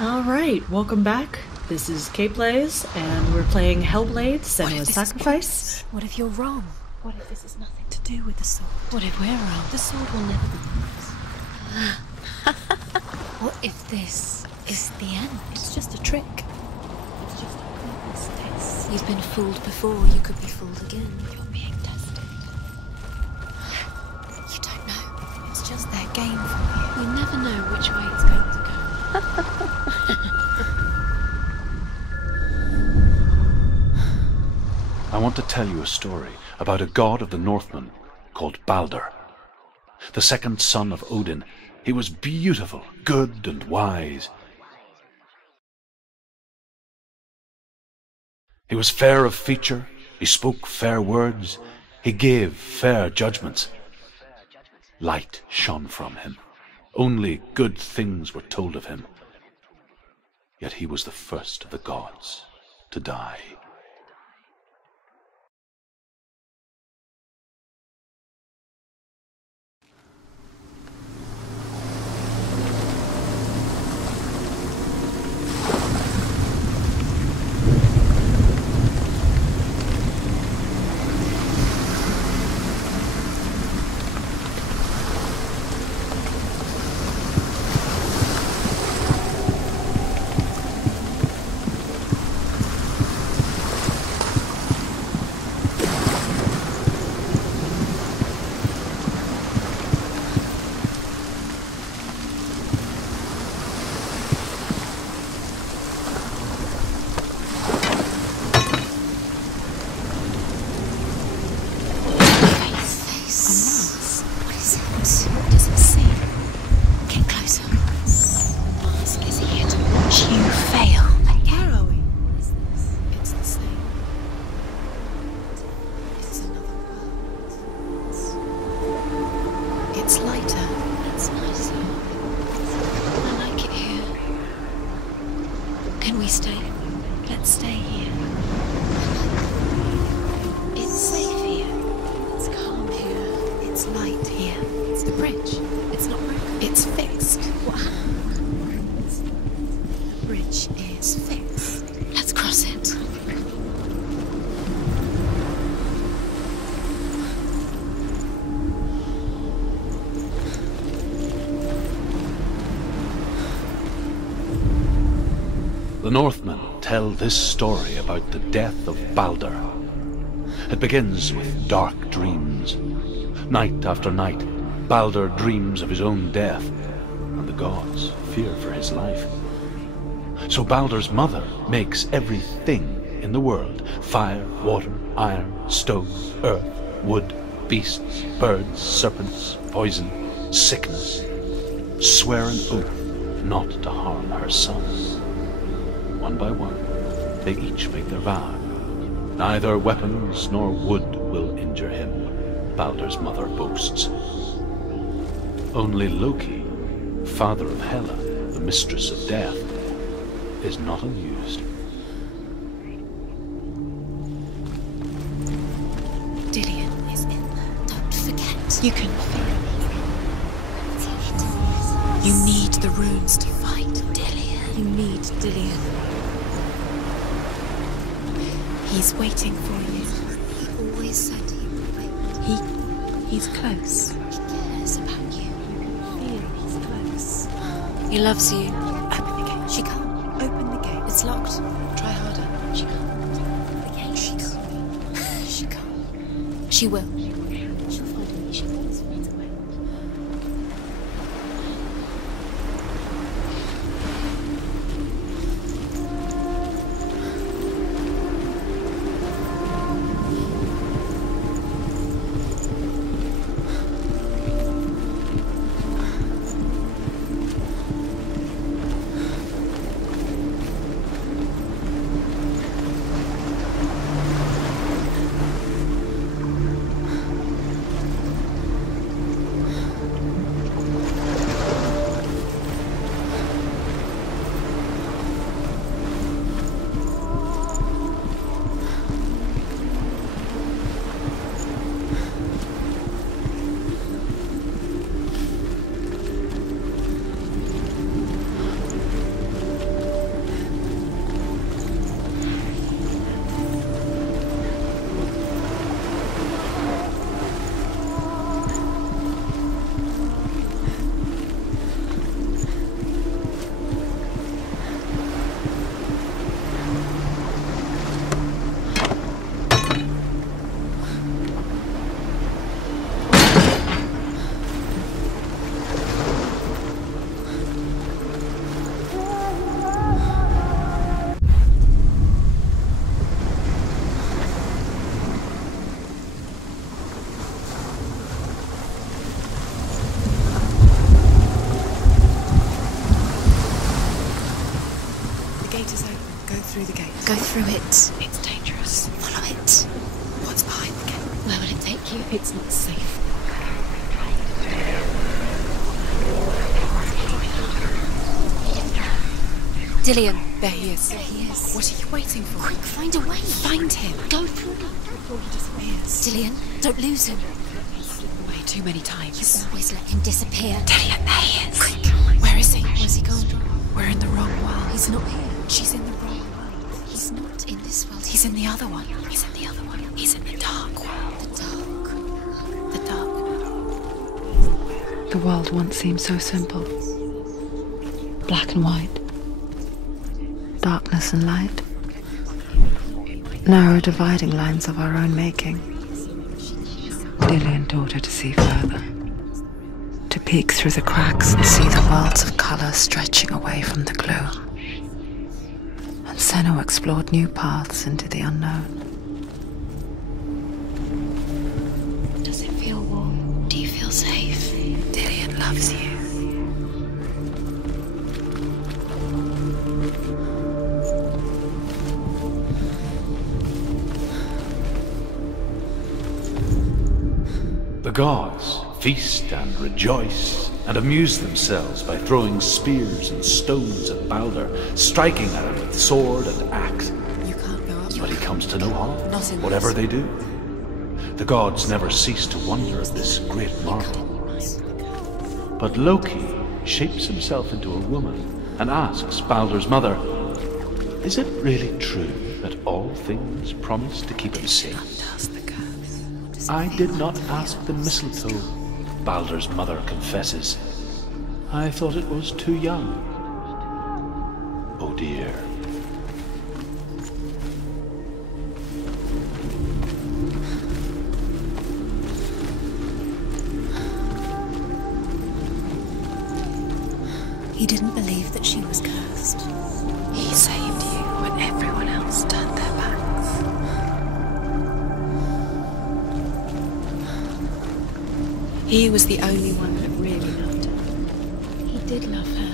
Alright, welcome back. This is K-Plays, and we're playing Hellblade, Senua's Sacrifice. What if you're wrong? What if this has nothing to do with the sword? What if we're wrong? The sword will never be yours. What if this is the end? It's just a trick. It's just a pointless test. You've been fooled before, you could be fooled again. You're being tested. You don't know. It's just their game for you. You never know which way it's going to go. I want to tell you a story about a god of the Northmen called Baldur. The second son of Odin, he was beautiful, good and wise. He was fair of feature, he spoke fair words, he gave fair judgments. Light shone from him. Only good things were told of him. Yet he was the first of the gods to die. The Northmen tell this story about the death of Baldur. It begins with dark dreams. Night after night, Baldur dreams of his own death, and the gods fear for his life. So Baldur's mother makes everything in the world: fire, water, iron, stone, earth, wood, beasts, birds, serpents, poison, sickness, swear an oath not to harm her sons. One by one, they each make their vow. Neither weapons nor wood will injure him, Baldur's mother boasts. Only Loki, father of Hela, the mistress of death, is not amused. Dillion is in there. Don't forget. You can feel it. You need the runes to fight Dillion. You need Dillion. He's waiting for you. He always said he would wait. He's close. He cares about you. You can feel he's close. He loves you. Open the gate. She can't. Open the gate. It's locked. Try harder. She can't. The gate. She can't. She can't. She will. She'll find me. She always finds a way. go through it. It's dangerous. Follow it. What's behind the gate? Where will it take you? It's not safe. Dillion. There he is. There he is. What are you waiting for? Quick, find a way. Find him. Go through. Before he disappears. Dillion, don't lose him. Way too many times. You always let him disappear. Dillion, there he is. Quick. Where is he? Where's he gone? We're in the wrong world. He's not here. She's in the wrong world. He's not in this world. He's in the other one. He's in the other one. He's in the dark world. The dark. The dark. The world once seemed so simple. Black and white. Darkness and light. Narrow dividing lines of our own making. Dillion taught her to see further. To peek through the cracks and see the worlds of colour stretching away from the gloom. And Senua explored new paths into the unknown. Does it feel warm? Do you feel safe? Dillion loves you. The gods feast and rejoice and amuse themselves by throwing spears and stones at Balder, striking at him with sword and axe. You can't go up. But he comes to no harm, Not in whatever this. they do. The gods never cease to wonder at this great marvel. But Loki shapes himself into a woman and asks Balder's mother, "Is it really true that all things promise to keep him safe?" Does the curse. "I did not ask the mistletoe," Balder's mother confesses. "I thought it was too young." Oh dear. He didn't believe that she was cursed. He saved you when everyone else turned their backs. He was the only one that really loved her. He did love her.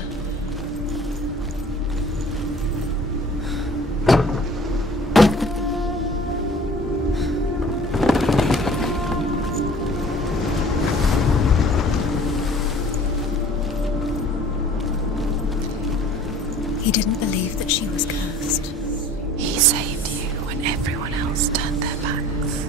He didn't believe that she was cursed. He saved you when everyone else turned their backs.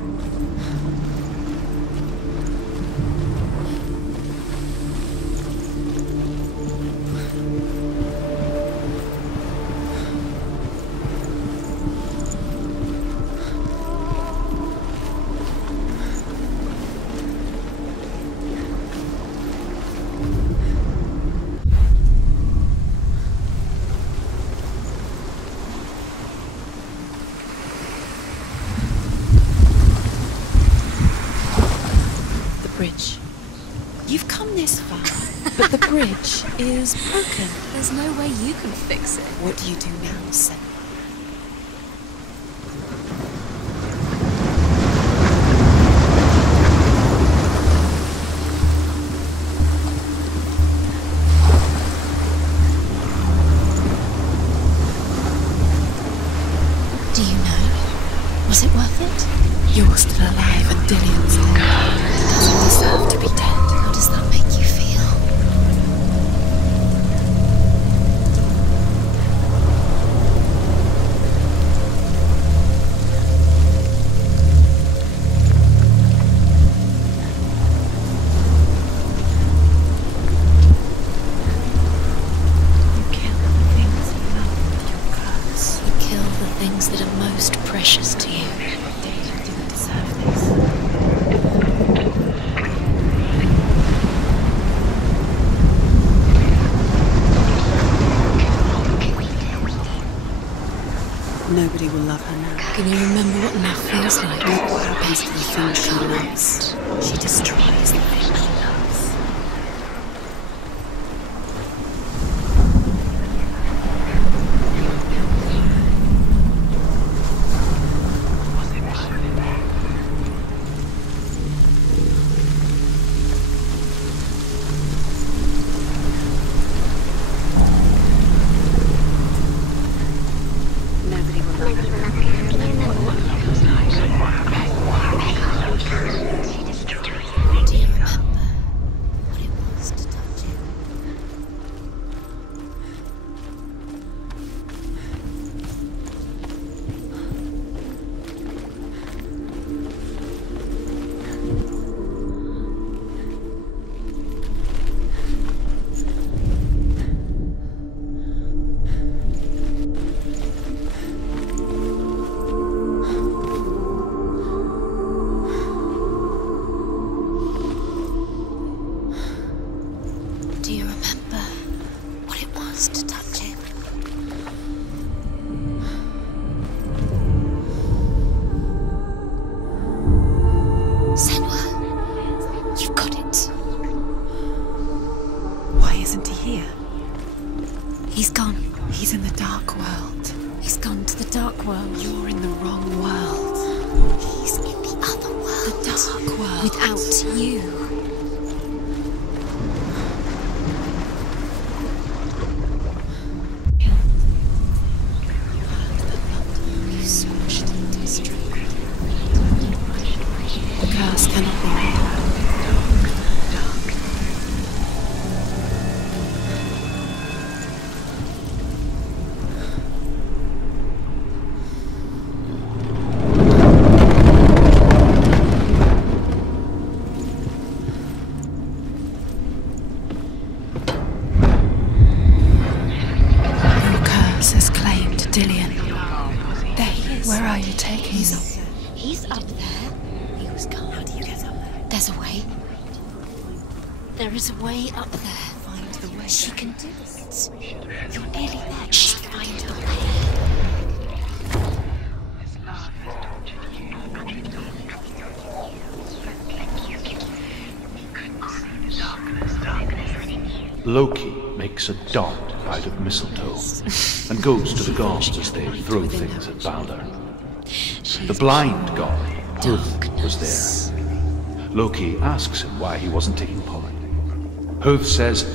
Bridge. You've come this far, but the bridge is broken. There's no way you can fix it. What do you do now, Senua? Do you know? Was it worth it? You're still alive and Dillion's dead. He doesn't deserve to be dead. How does that make you feel? You kill the things you love with your curse. You kill the things that are most precious to you. You didn't deserve this. Nobody will love her now. Can you remember what love feels like? What happens to the things she loves? She destroys the things she loves. Nobody will love her. used to touch it. Senua, you've got it. Why isn't he here? He's gone. He's in the dark world. He's gone to the dark world. You're in the wrong world. He's in the other world. The dark world. Without you. You smashed into his strength. The curse cannot be removed. Where are you taking me? He's up there. He was gone. How do you get up there? There's a way. There is a way up there. Find the way. She can do it. You're nearly there. She can find the way. Loki makes a dart out of mistletoe and goes to the gods as they throw things at Balder. The blind god, Huth, was there. Loki asks him why he wasn't taking part. Huth says,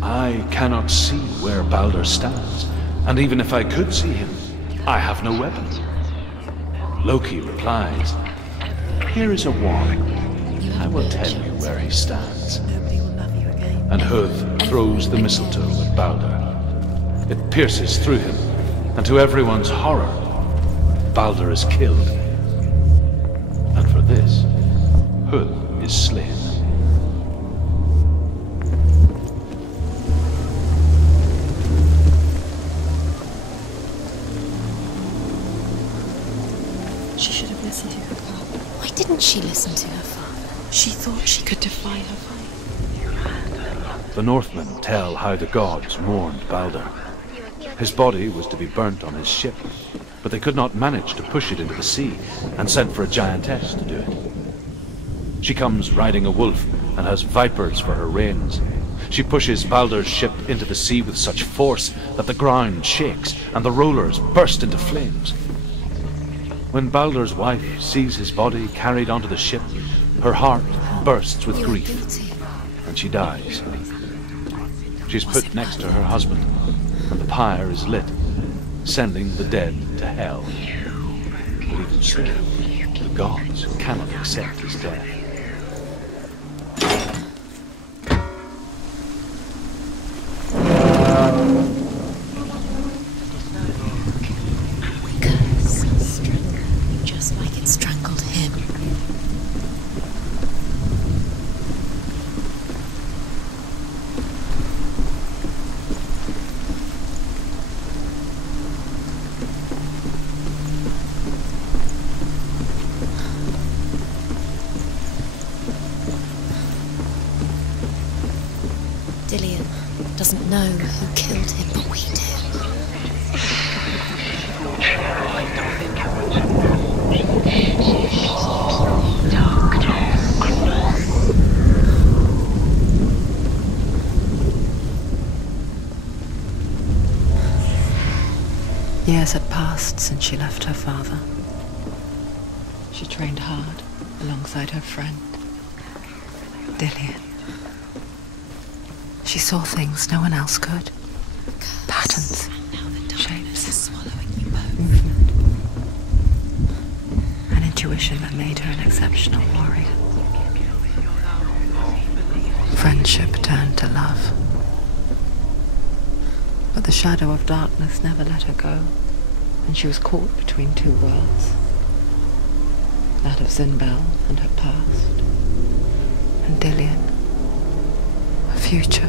"I cannot see where Balder stands, and even if I could see him, I have no weapon." Loki replies, "Here is a wand. I will tell you where he stands." Nobody will love you again. And Huth throws the mistletoe at Balder. It pierces through him, and to everyone's horror, Balder is killed. And for this, Huth is slain. She should have listened to her father. Why didn't she listen to her father? She thought she could defy her father. The Northmen tell how the gods mourned Balder. His body was to be burnt on his ship, but they could not manage to push it into the sea, and sent for a giantess to do it. She comes riding a wolf and has vipers for her reins. She pushes Balder's ship into the sea with such force that the ground shakes and the rollers burst into flames. When Balder's wife sees his body carried onto the ship, her heart bursts with grief, and she dies. She's put next to her husband, and the pyre is lit, sending the dead to hell. But even so, the gods cannot accept his death. Just like it strangled him. Dillian doesn't know who killed him, but we do. Years had passed since she left her father. She trained hard alongside her friend, Dillian. She saw things no one else could. Patterns, shapes, movement. An intuition that made her an exceptional warrior. Friendship turned to love. But the shadow of darkness never let her go, and she was caught between two worlds. That of Zinbel and her past, and Dillian, her future.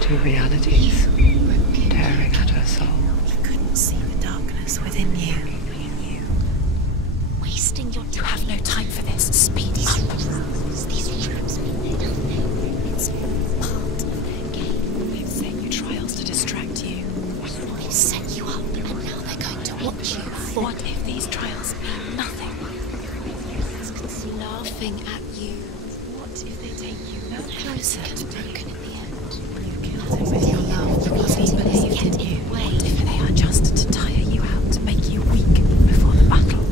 Two realities tearing at her soul. You couldn't see the darkness within you. Wasting your time. You have no time for this. Speed up. These rooms mean they don't know. It's part of their game. closer. Broken in the end. You killed him with your love because he believed in you. What if they are just to tire you out, to make you weak before the battle?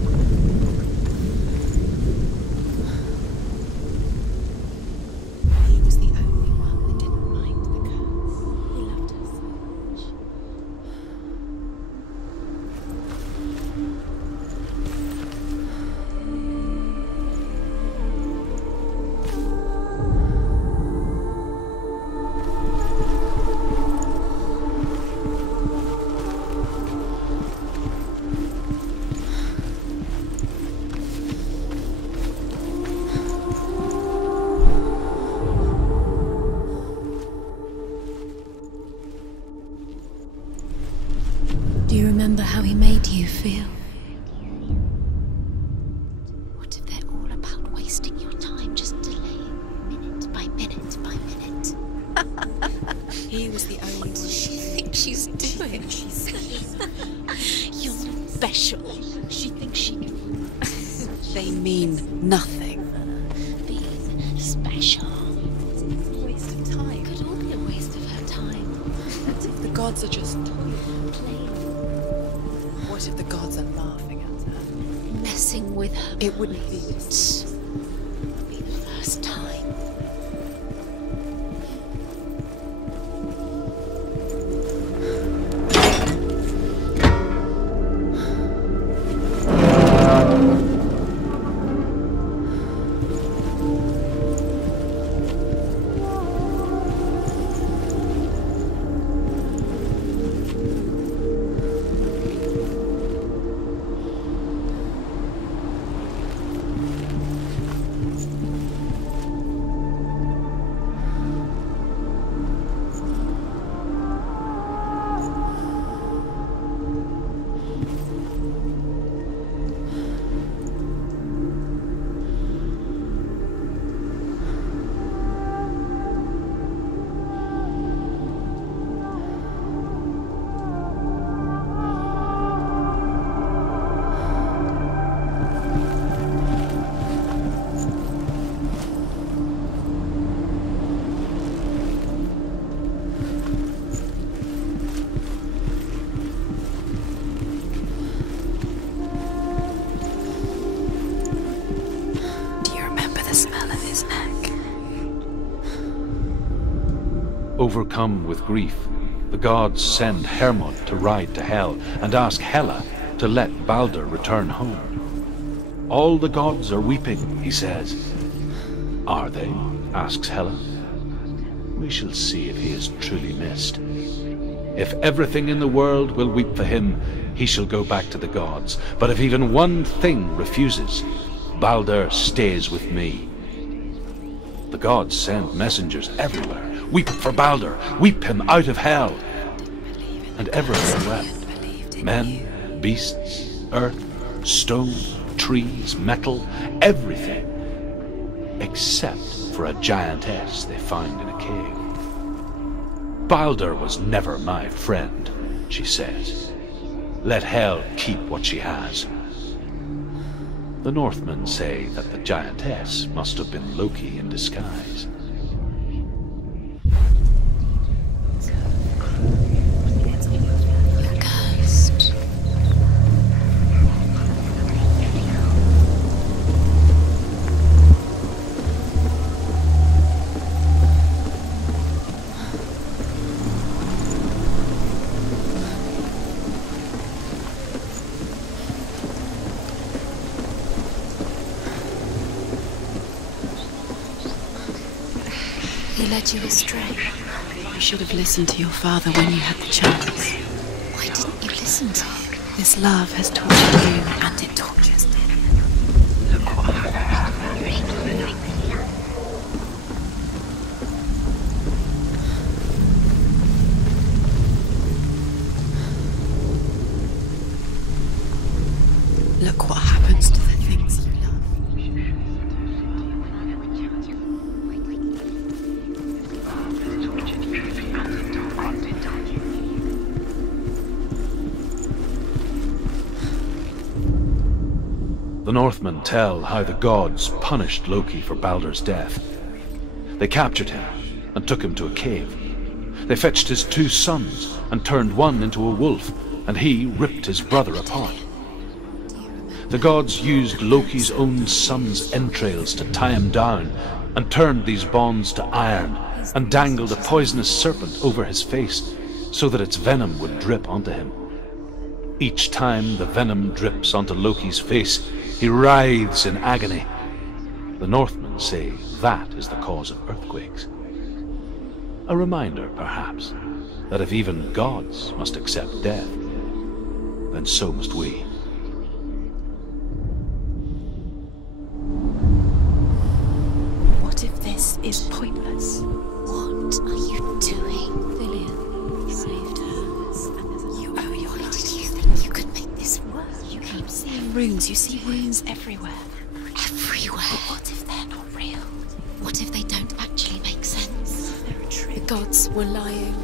He was the only one that didn't mind the curse. He loved her so much. Do you remember how he made you feel? What if they're all about wasting your time, just delaying minute by minute by minute? He was the only one. What does she think she's doing? You're special. She thinks she can. They mean nothing. Being special. Waste of time. Could all be a waste of her time. What if the gods are just toying? Playing, What if the gods are laughing at her? messing with her. It wouldn't be this. It'll be the first time. Do you remember the smell of his neck? Overcome with grief, the gods send Hermod to ride to Hell and ask Hela to let Balder return home. All the gods are weeping, he says. Are they? Asks Hela. We shall see if he is truly missed. If everything in the world will weep for him, he shall go back to the gods. But if even one thing refuses, Balder stays with me. The gods send messengers everywhere. Weep for Balder, weep him out of Hell. And everyone wept. Men, beasts, earth, stone, trees, metal, everything. Except for a giantess they find in a cave. Balder was never my friend, she says. Let Hel keep what she has. The Northmen say that the giantess must have been Loki in disguise. Cursed. He led you astray. You should have listened to your father when you had the chance. Why didn't you listen to him? This love has tortured you, and it tortures me. Look what happened. Look what happens to the things you love. The Northmen tell how the gods punished Loki for Balder's death. They captured him and took him to a cave. They fetched his 2 sons and turned one into a wolf, and he ripped his brother apart. The gods used Loki's own son's entrails to tie him down, and turned these bonds to iron, and dangled a poisonous serpent over his face, so that its venom would drip onto him. Each time the venom drips onto Loki's face, he writhes in agony. The Northmen say that is the cause of earthquakes. A reminder, perhaps, that if even gods must accept death, then so must we. What if this is pointless? What are you doing? Lillian, you saved her. You owe your life. Did you think you could make this work? You keep seeing runes. You see runes everywhere. Everywhere. But what if they're not real? What if they don't actually make sense? They're a trick. The gods were lying.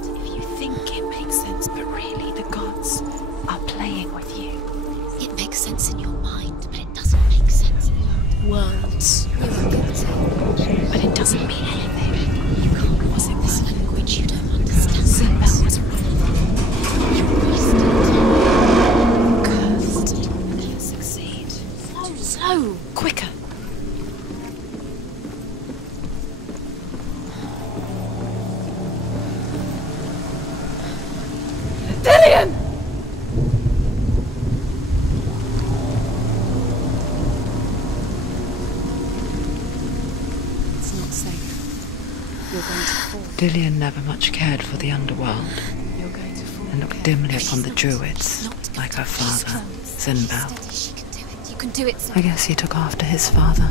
If you think it makes sense, but really the gods are playing with you. It makes sense in your mind, but it doesn't make sense in your worlds. You are guilty. But it doesn't mean anything. You can't. Was it This right? language you don't understand. Sinbad was wrong. You wasted. Cursed. You'll succeed. Slow. Quicker. Dillian! It's not safe. You're going to fall. Dillian never much cared for the underworld You're going to fall. and looked dimly upon the druids, like her father, Sinbad. She can do it. You can do it. I guess he took after his father,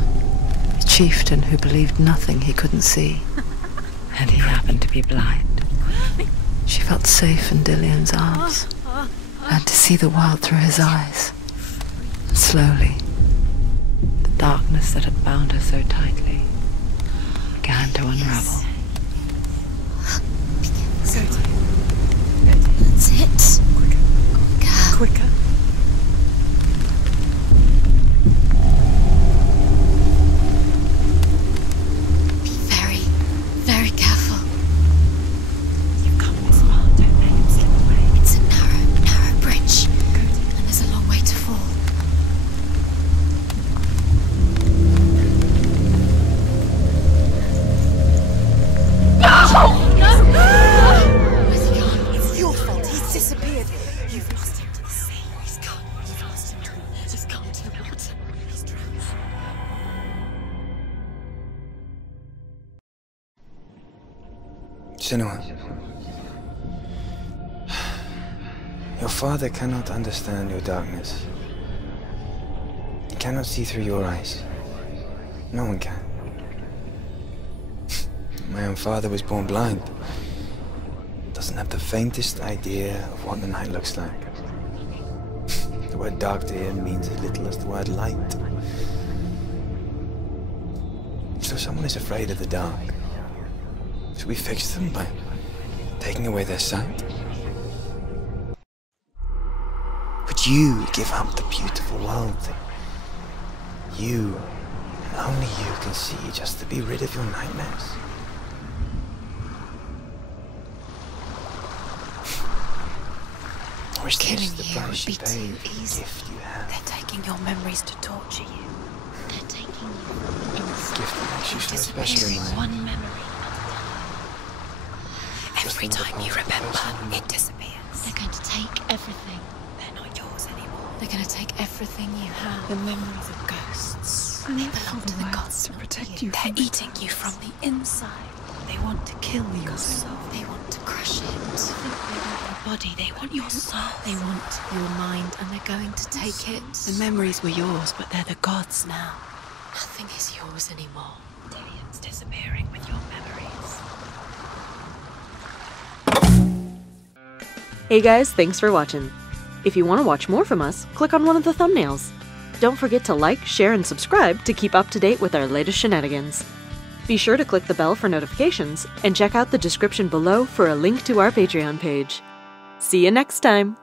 a chieftain who believed nothing he couldn't see, and he happened to be blind. She felt safe in Dillian's arms, and to see the world through his eyes. And slowly, the darkness that had bound her so tightly began to unravel. That's it. Quicker. Quicker. Be very, very careful. You've come this far. Don't let him slip away. It's a narrow, narrow bridge. And there's a long way to fall. Where's he gone? It's your fault. He's disappeared. You've lost him to the sea. He's gone. You've lost him to He's gone to the water. He's drowned. Senua, your father cannot understand your darkness. He cannot see through your eyes. No one can. My own father was born blind. Doesn't have the faintest idea of what the night looks like. The word dark to him means as little as the word light. So someone is afraid of the dark. Should we fix them by taking away their sight? Would you give up the beautiful world that you, and only you, can see just to be rid of your nightmares? Or is Killing this the you would price be you pay too for the easy. gift you have? They're taking your memories to torture you. They're taking you inside. Gift that makes you so special in Disappearing my one memory. Every think time about you the remember, person. it disappears. They're going to take everything. They're not yours anymore. They're going to take everything you have. The memories of ghosts. They belong to the gods, to not protect you. you. They're eating you from the inside. They want to kill your soul. They want to crush it. They want your body. They want your soul. They want your mind, and they're going to take it. The memories were yours, but they're the gods now. Nothing is yours anymore. Dillian's disappearing with your memories. Hey guys, thanks for watching. If you want to watch more from us, click on one of the thumbnails. Don't forget to like, share, and subscribe to keep up to date with our latest shenanigans. Be sure to click the bell for notifications, and check out the description below for a link to our Patreon page. See you next time!